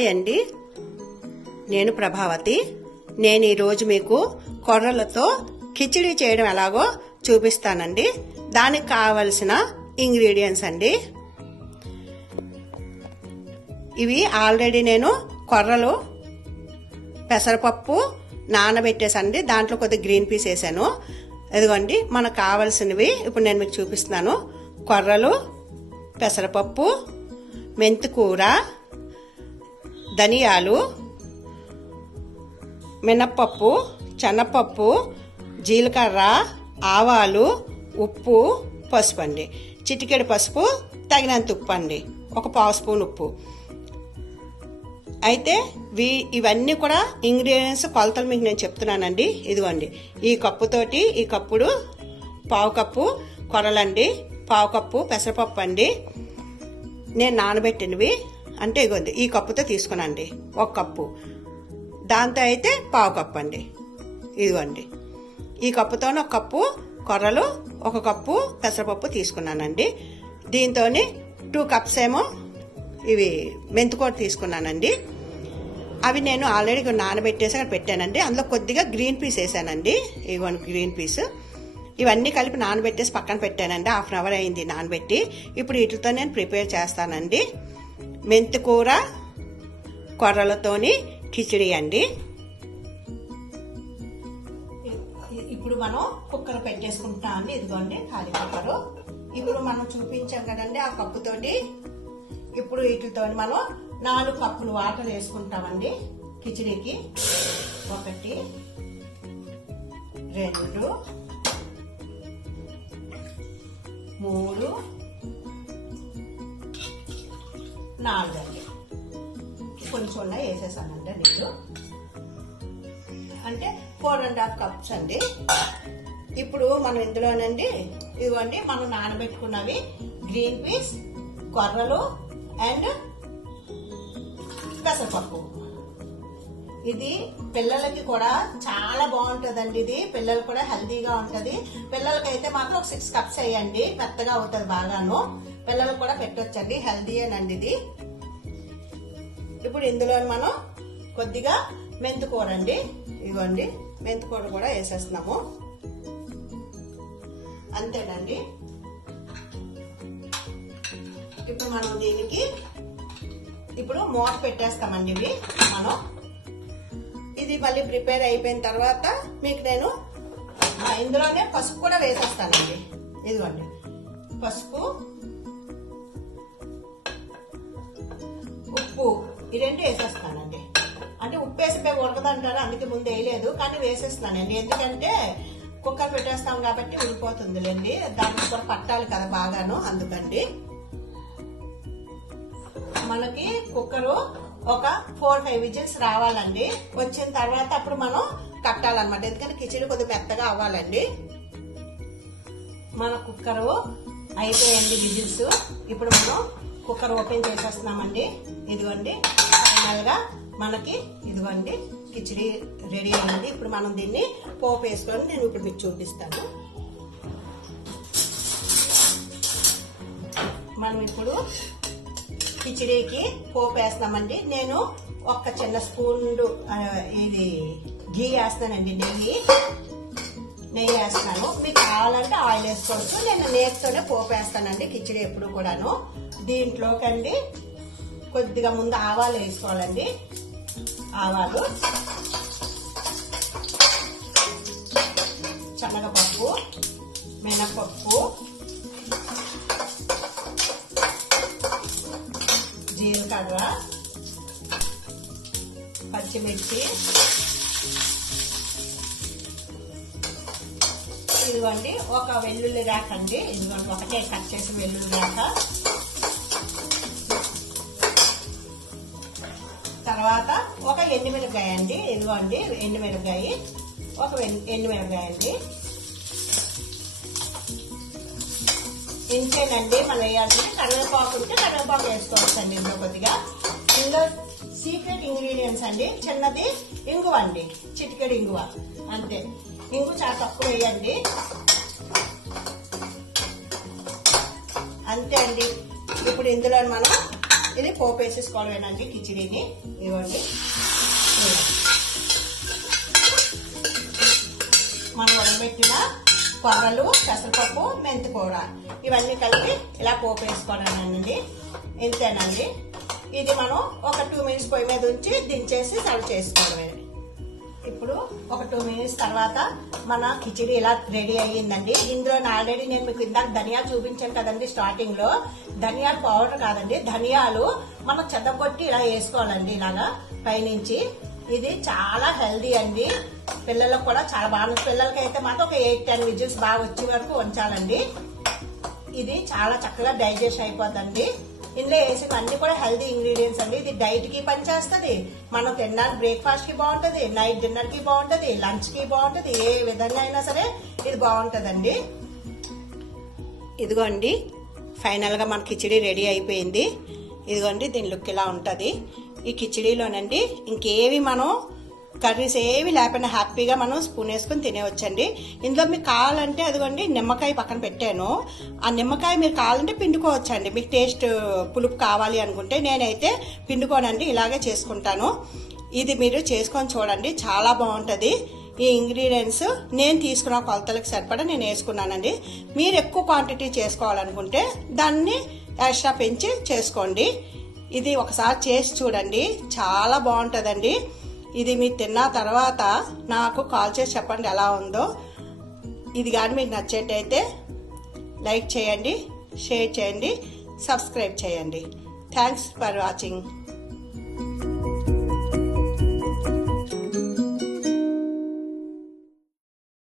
Hi అండి, నేను ప్రభావతి. నేను ఈరోజు మీకు కొర్రలతో కిచిడి చేయడం ఎలాగో చూపిస్తానండి. దానికి కావలసిన ఇంగ్రీడియంట్స్ అండి. ఇవి ఆల్రెడీ నేను కొర్రలు పెసరపప్పు నానబెట్టేసండి. దాంట్లో కొద్దిగా గ్రీన్ పీస్ వేసాను. ఇదిగోండి మనకు కావాల్సినవి ఇప్పుడు నేను మీకు చూపిస్తున్నాను. కొర్రలు, పెసరపప్పు, మెంతికూర, ధనియాలు, మినప్పప్పు, శనగపప్పు, జీలకర్ర, ఆవాలు, ఉప్పు, పసుపు అండి. చిటికెడు పసుపు, తగినంత ఉప్పు అండి, ఒక పావు స్పూన్ ఉప్పు. అయితే ఇవన్నీ కూడా ఇంగ్రీడియంట్స్ కొలతలు మీకు నేను చెప్తున్నానండి. ఇదిగోండి ఈ కప్పుతోటి ఈ కప్పుడు పావు కప్పు కొర్రలండి, పావు కప్పు పెసరపప్పు అండి. నేను నానబెట్టినవి అంటే ఇదిగోండి ఈ కప్పుతో తీసుకున్నాండి ఒక కప్పు. దాంతో అయితే పావు కప్పు అండి. ఇదిగోండి ఈ కప్పుతోనే ఒక కప్పు కొర్రలు, ఒక కప్పు పెసరపప్పు తీసుకున్నానండి. దీంతో 2 కప్స్ ఏమో ఇవి మెంతికూర తీసుకున్నానండి. అవి నేను ఆల్రెడీ నానబెట్టేసి అక్కడ పెట్టానండి. అందులో కొద్దిగా గ్రీన్ పీస్ వేసానండి. ఇదిగోండి గ్రీన్ పీస్. ఇవన్నీ కలిపి నానబెట్టేసి పక్కన పెట్టానండి. 1/2 అవర్ అయింది నానబెట్టి. ఇప్పుడు వీటితో నేను ప్రిపేర్ చేస్తానండి. మెంతికూర కొర్రలతోని కిచిడి అండి. ఇప్పుడు మనం కుక్కర్ పెట్టేసుకుంటామండి. ఇదిగోండి ఖాళీ కుక్కరు. ఇప్పుడు మనం చూపించాం కదండి ఆ కప్పుతోటి. ఇప్పుడు వీటితో మనం 4 కప్పులు వాటర్ వేసుకుంటామండి కిచిడికి. 1 2 3 4 అండి. కొంచెం వేసేసానండి నీళ్ళు, అంటే 4.5 కప్స్ అండి. ఇప్పుడు మనం ఇందులోనండి ఇదిగోండి మనం నానబెట్టుకున్నవి గ్రీన్ పీస్, కొర్రలు అండ్ పెసరపప్పు. ఇది పిల్లలకి కూడా చాలా బాగుంటుందండి. ఇది పిల్లలు కూడా హెల్తీగా ఉంటుంది. పిల్లలకైతే మాత్రం ఒక 6 కప్స్ వేయండి, మెత్తగా అవుతుంది బాగాను. పిల్లలకు కూడా పెట్టొచ్చండి, హెల్తీ అనండి ఇది. ఇప్పుడు ఇందులో మనం కొద్దిగా మెంతికూర అండి. ఇదిగోండి మెంతికూర కూడా వేసేస్తున్నాము. అంతేనండి. ఇప్పుడు మనం దీనికి ఇప్పుడు మూత పెట్టేస్తామండి. ఇవి మనం ఇది మళ్ళీ ప్రిపేర్ అయిపోయిన తర్వాత మీకు నేను ఇందులోనే పసుపు కూడా వేసేస్తానండి. ఇదిగోండి పసుపు, ఉప్పు, ఈ 2 వేసేస్తానండి. అంటే ఉప్పు వేసిపోయి ఉడకదంటారు, అందుకే ముందు వేయలేదు, కానీ వేసేస్తున్నానండి. ఎందుకంటే కుక్కర్ పెట్టేస్తాం కాబట్టి ఉడిపోతుందిలేండి, దానికి కూడా పట్టాలి కదా బాగాను, అందుకండి. మనకి కుక్కరు ఒక 4-5 విజిల్స్ రావాలండి. వచ్చిన తర్వాత అప్పుడు మనం కట్టాలన్నమాట, ఎందుకంటే కిచిడి కొద్దిగా మెత్తగా అవ్వాలండి. మన కుక్కరు అయిపోయండి విజిల్స్. ఇప్పుడు మనం కుక్కర్ ఓపెన్ చేసేస్తున్నామండి. ఇదిగోండి ఫైనల్ గా మనకి ఇదిగోండి కిచిడి రెడీ అయింది. ఇప్పుడు మనం దీన్ని పోపు వేసుకొని నేను ఇప్పుడు మీకు చూపిస్తాను. మనం ఇప్పుడు కిచిడీకి పోపు వేస్తామండి. నేను ఒక చిన్న స్పూన్ ఇది ఘీ వేస్తానండి, నెయ్యి వేస్తున్నాను. మీకు కావాలంటే ఆయిల్ వేసుకోవచ్చు. నేను నేతితోనే పోపు వేస్తానండి కిచిడి ఎప్పుడు కూడాను. దీంట్లోకండి కొద్దిగా ముందు ఆవాలు వేసుకోవాలండి. ఆవాలు, శనగపప్పు, మినపప్పు, జీలకర్ర, పచ్చిమిర్చి, ఇదిగోండి ఒక వెల్లుల్లి రేఖ అండి. ఇదిగోండి ఒకటే కట్ చేసి వెల్లుల్లి రేఖ. తర్వాత ఒక ఎండుమిరపకాయ అండి. ఇదిగోండి ఎండుమిరపకాయ, ఒక ఎండుమిరపకాయ అండి. ఇంతేనండి మనం వేయాల్సింది. కరివేపాకు ఉంటే కరివేపాకు వేసుకోవచ్చండి ఇందులో కొద్దిగా. ఇందులో సీక్రెట్ ఇంగ్రీడియంట్స్ అండి. చిన్నది ఇంగువ అండి, చిటికెడు ఇంగువ, అంతే. ఇంగు చాలా తక్కువ వేయండి, అంతే అండి. ఇప్పుడు ఇందులో మనం ఇది పోపు వేసేసుకోవడమేనండి కిచిడీని. ఇవ్వండి మనం ఉడకబెట్టిన కొర్రలు, పెసరపప్పు, మెంతికూర ఇవన్నీ కలిపి ఇలా పోపు వేసుకోవడానండి. ఇంతేనండి. ఇది మనం ఒక 2 minutes పొయ్యి మీద ఉంచి దించేసి సర్వ్ చేసుకోవడమే. ఇప్పుడు ఒక 2 minutes తర్వాత మన కిచిడి ఇలా రెడీ అయ్యిందండి. ఇందులో ఆల్రెడీ నేను మీకు ఇందాక ధనియాలు చూపించాను కదండి స్టార్టింగ్ లో. ధనియాలు పౌడర్ కాదండి, ధనియాలు మనం చెద్దకొట్టి ఇలా వేసుకోవాలండి ఇలాగా పైనుంచి. ఇది చాలా హెల్దీ అండి, పిల్లలకు కూడా చాలా బాగుంది. పిల్లలకి అయితే మాత్రం ఒక 8-10 విజిల్స్ బాగా వచ్చే వరకు ఉంచాలండి. ఇది చాలా చక్కగా డైజెస్ట్ అయిపోతుంది. ఇందులో వేసిన అన్ని కూడా హెల్దీ ఇంగ్రీడియంట్స్ అండి. ఇది డైట్ కి పనిచేస్తుంది, మనం తినడానికి బ్రేక్ఫాస్ట్ కి బాగుంటది, నైట్ డిన్నర్ కి బాగుంటది, లంచ్ కి బాగుంటది, ఏ విధంగా అయినా సరే ఇది బాగుంటదండి. ఇదిగోండి ఫైనల్ గా మన కిచిడి రెడీ అయిపోయింది. ఇదిగోండి దీని లుక్ ఇలా ఉంటది. ఈ కిచిడీలోనండి ఇంకేవి మనం కర్రీస్ ఏవి లేకపోయినా హ్యాపీగా మనం స్పూన్ వేసుకుని తినేవచ్చండి. ఇందులో మీకు కావాలంటే అదిగోండి నిమ్మకాయ పక్కన పెట్టాను, ఆ నిమ్మకాయ మీరు కావాలంటే పిండుకోవచ్చండి, మీకు టేస్ట్ పులుపు కావాలి అనుకుంటే. నేనైతే పిండుకోనండి, ఇలాగే చేసుకుంటాను. ఇది మీరు చేసుకొని చూడండి, చాలా బాగుంటది. ఈ ఇంగ్రీడియంట్స్ నేను తీసుకున్న కొలతలకు సరిపడా నేను వేసుకున్నానండి. మీరు ఎక్కువ క్వాంటిటీ చేసుకోవాలనుకుంటే దాన్ని ఎక్స్ట్రా పెంచి చేసుకోండి. ఇది ఒకసారి చేసి చూడండి, చాలా బాగుంటదండి. ఇది మీరు తిన్న తర్వాత నాకు కాల్ చేసి చెప్పండి ఎలా ఉందో. ఇది కానీ మీకు నచ్చేటైతే లైక్ చేయండి, షేర్ చేయండి, సబ్స్క్రైబ్ చేయండి. Thanks for watching.